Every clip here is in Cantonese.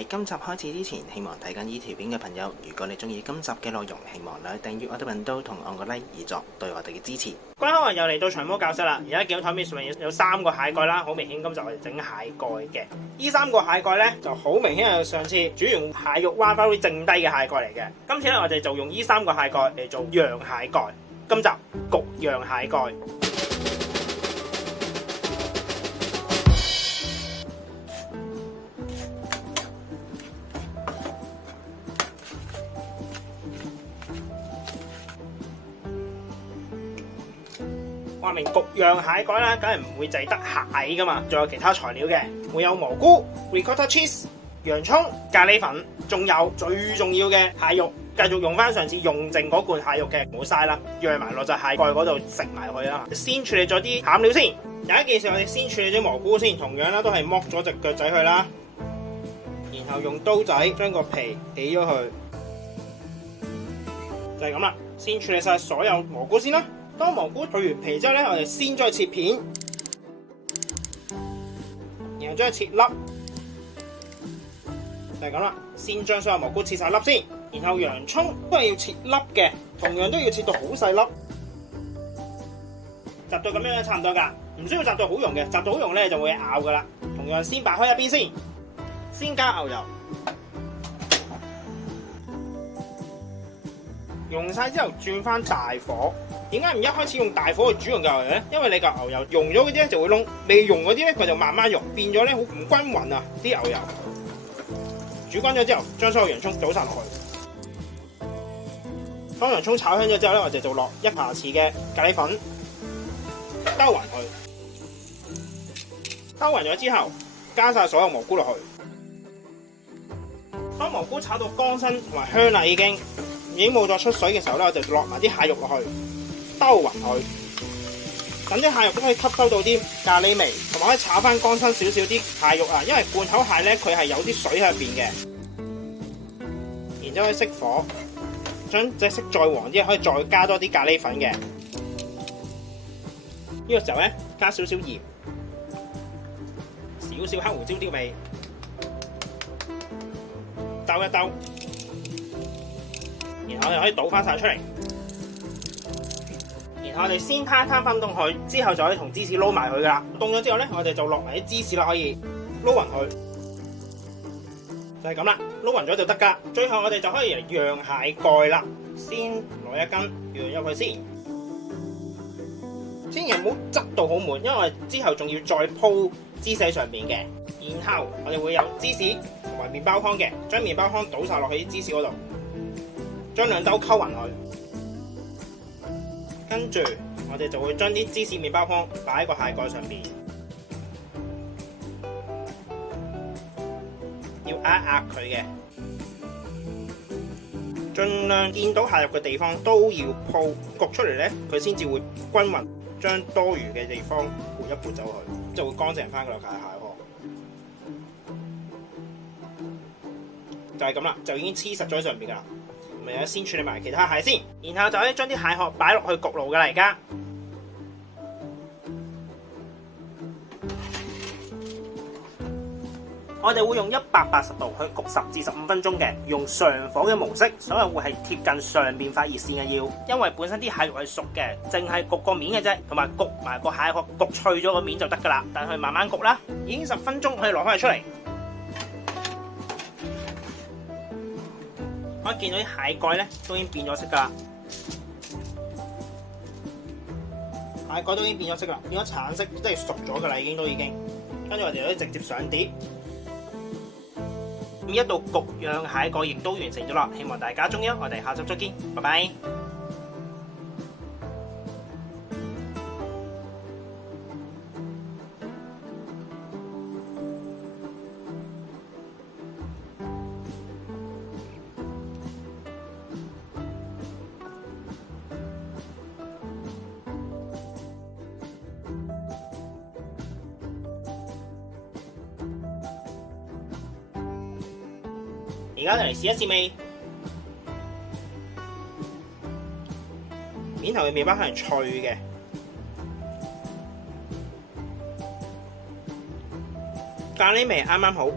喺今集開始之前，希望睇緊呢條片嘅朋友，如果你中意今集嘅內容，希望你訂閱我哋頻道同按個 like 以作對我哋嘅支持。關口又嚟到長毛教室啦！而家見到台面上面有3個蟹蓋啦，好明顯今集我哋整蟹蓋嘅。呢3個蟹蓋呢，就好明顯係上次煮完蟹肉蛙翻啲剩低嘅蟹蓋嚟嘅。今次呢，我哋就用呢3個蟹蓋嚟做釀蟹蓋。今集焗釀蟹蓋。話明焗釀蟹蓋啦，梗係唔會淨係得蟹噶嘛，仲有其他材料嘅，會有蘑菇、ricotta cheese、洋葱、咖喱粉，仲有最重要嘅蟹肉，繼續用翻上次用剩嗰罐蟹肉嘅，唔好嘥啦，釀埋落隻蟹蓋嗰度食埋去啦。先處理咗啲餡料先，有一件事我哋先處理咗蘑菇先，同樣啦都係剝咗隻腳仔去啦，然後用刀仔將個皮起咗去，就係咁啦。先處理晒所有蘑菇先啦。當蘑菇去完皮之後咧，我哋先將佢切片，然後將佢切粒，就係咁啦。先將所有蘑菇切晒粒先，然後洋葱都係要切粒嘅，同樣都要切到好細粒，摘到咁樣差唔多噶，唔需要摘到好溶嘅，摘到好溶咧就會咬噶啦。同樣先擺開一邊先，先加牛油，溶晒之後轉翻大火。點解唔一開始用大火去煮溶嘅牛油咧？因為你嚿牛油溶咗嗰啲咧就會燶，未溶嗰啲咧佢就慢慢溶，變咗咧好唔均勻啊！啲牛油煮乾咗之後，將所有洋葱倒晒落去。當洋葱炒香咗之後咧，我哋就落1茶匙嘅咖喱粉，兜勻佢。兜勻咗之後，加晒所有蘑菇落去。當蘑菇炒到乾身同埋香啦，已經冇再出水嘅時候咧，我就落埋啲蟹肉落去。兜勻佢，等啲蟹肉都可以吸收到啲咖喱味，同埋可以炒翻乾身少少啲蟹肉啊！因為罐頭蟹咧，佢係有啲水喺入邊嘅。然之後可以熄火，將隻色再黃啲，可以再加多啲咖喱粉嘅。呢個時候咧，加少少鹽，少少黑胡椒調味，兜一兜，然後又可以倒翻晒出嚟。然後我哋先攤翻凍佢，之後就可以同芝士撈埋佢噶啦。凍咗之後咧，我哋就落埋啲芝士啦，可以撈勻佢，就係咁啦。撈勻咗就得噶。最後我哋就可以嚟釀蟹蓋啦。先攞一根釀入去先，千祈唔好執到好滿，因為之後仲要再鋪芝士喺上面嘅。然後我哋會有芝士同埋麵包糠嘅，將麵包糠倒晒落去啲芝士嗰度，將兩兜溝勻佢。跟住，我哋就會將啲芝士麵包糠擺喺個蟹蓋上邊，要壓一壓佢嘅，盡量見到蟹肉嘅地方都要鋪，焗出嚟咧，佢先至會均勻，將多餘嘅地方撥一撥走佢，就會乾淨翻個蟹殼。就係咁啦，就已經黐實咗喺上邊噶啦。咪有先處理埋其他蟹先，然後就可以將啲蟹殼擺落去焗爐噶啦。而家我哋會用180度去焗10至15分鐘嘅，用上火嘅模式，所以會係貼近上面發熱線嘅要，因為本身啲蟹肉係熟嘅，淨係焗個面嘅啫，同埋焗埋個蟹殼焗脆咗個面就得噶啦。但係慢慢焗啦，已經10分鐘可以攞翻佢出嚟。我見到啲蟹蓋咧都已經變咗色噶啦，蟹蓋都已經變咗色啦，變咗橙色，即係熟咗噶啦，已經。跟住我哋可以直接上碟。咁一道焗釀蟹蓋亦都完成咗啦，希望大家中意，我哋下集再見，拜拜。而家就嚟試一試味，面頭嘅麵包係脆嘅，咖喱味啱啱好，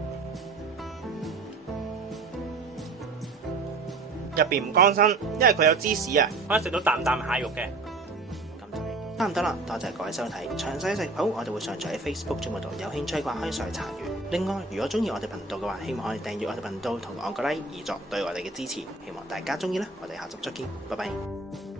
入邊唔乾身，因為佢有芝士啊，可以食到啖啖蟹肉嘅。差唔多啦，多謝各位收睇，詳細食譜我哋會上載喺 Facebook 專頁度，有興趣嘅話可以上去查閱。另外，如果中意我哋頻道嘅話，希望可以訂閱我哋頻道同按個 like 以作對我哋嘅支持。希望大家中意啦，我哋下集再見，拜拜。